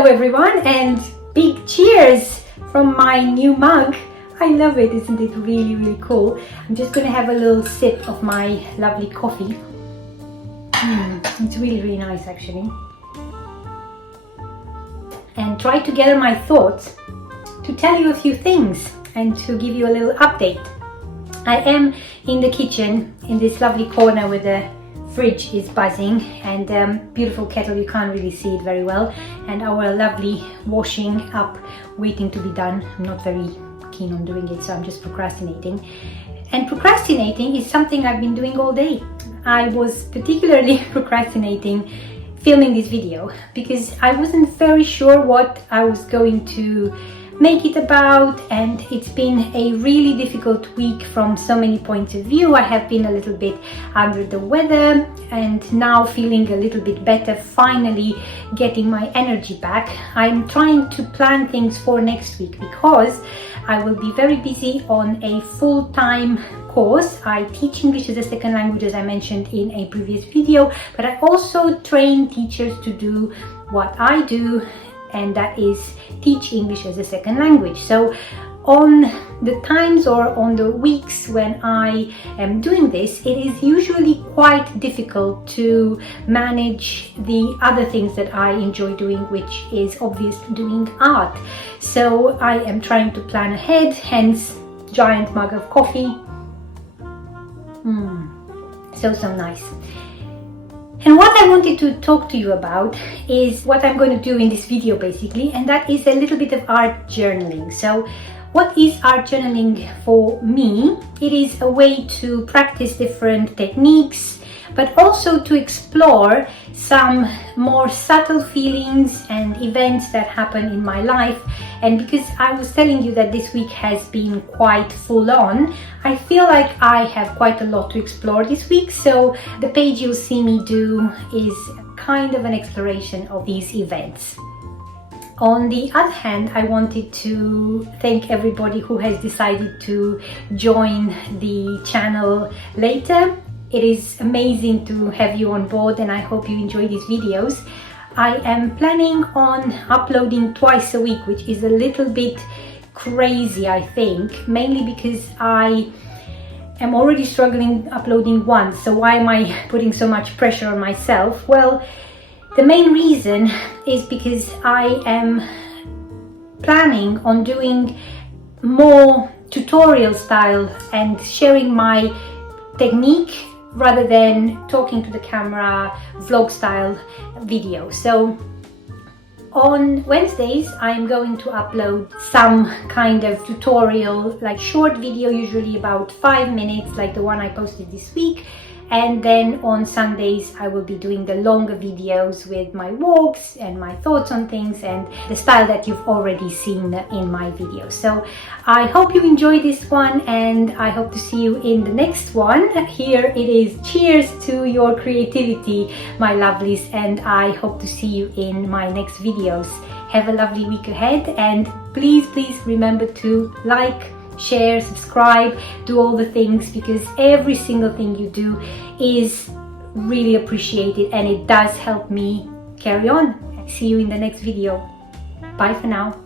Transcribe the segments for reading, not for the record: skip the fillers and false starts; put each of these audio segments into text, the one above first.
Hello everyone, and big cheers from my new mug. I love it, isn't it really cool? I'm just going to have a little sip of my lovely coffee. It's really nice actually. And try to gather my thoughts to tell you a few things and to give you a little update. I am in the kitchen in this lovely corner where the fridge is buzzing, and beautiful kettle, you can't really see it very well, and our lovely washing up waiting to be done. I'm not very keen on doing it, so I'm just procrastinating. And procrastinating is something I've been doing all day. I was particularly procrastinating filming this video because I wasn't very sure what I was going to make it about, and it's been a really difficult week from so many points of view. I have been a little bit under the weather and now feeling a little bit better, finally getting my energy back. I'm trying to plan things for next week because I will be very busy on a full-time course. I teach English as a second language, as I mentioned in a previous video, but I also train teachers to do what I do, and that is teach English as a second language. So on the times or on the weeks when I am doing this, it is usually quite difficult to manage the other things that I enjoy doing, which is obviously doing art. So I am trying to plan ahead, hence giant mug of coffee. So nice. And what I wanted to talk to you about is what I'm going to do in this video basically, and that is a little bit of art journaling. So what is art journaling for me? It is a way to practice different techniques, but also to explore some more subtle feelings and events that happen in my life. And because I was telling you that this week has been quite full on, I feel like I have quite a lot to explore this week. So the page you'll see me do is kind of an exploration of these events. On the other hand, I wanted to thank everybody who has decided to join the channel later. It is amazing to have you on board, and I hope you enjoy these videos. I am planning on uploading twice a week, which is a little bit crazy, I think, mainly because I am already struggling uploading once, so why am I putting so much pressure on myself? Well, the main reason is because I am planning on doing more tutorial style and sharing my technique rather than talking to the camera, vlog style video. So on Wednesdays I'm going to upload some kind of tutorial, like short video, usually about 5 minutes, like the one I posted this week. And then on Sundays I will be doing the longer videos with my walks and my thoughts on things and the style that you've already seen in my videos. So I hope you enjoy this one, and I hope to see you in the next one. Here it is. Cheers to your creativity, my lovelies, and I hope to see you in my next videos. Have a lovely week ahead, and please remember to like, share, subscribe, do all the things, because every single thing you do is really appreciated and it does help me carry on. See you in the next video. Bye for now.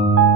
you.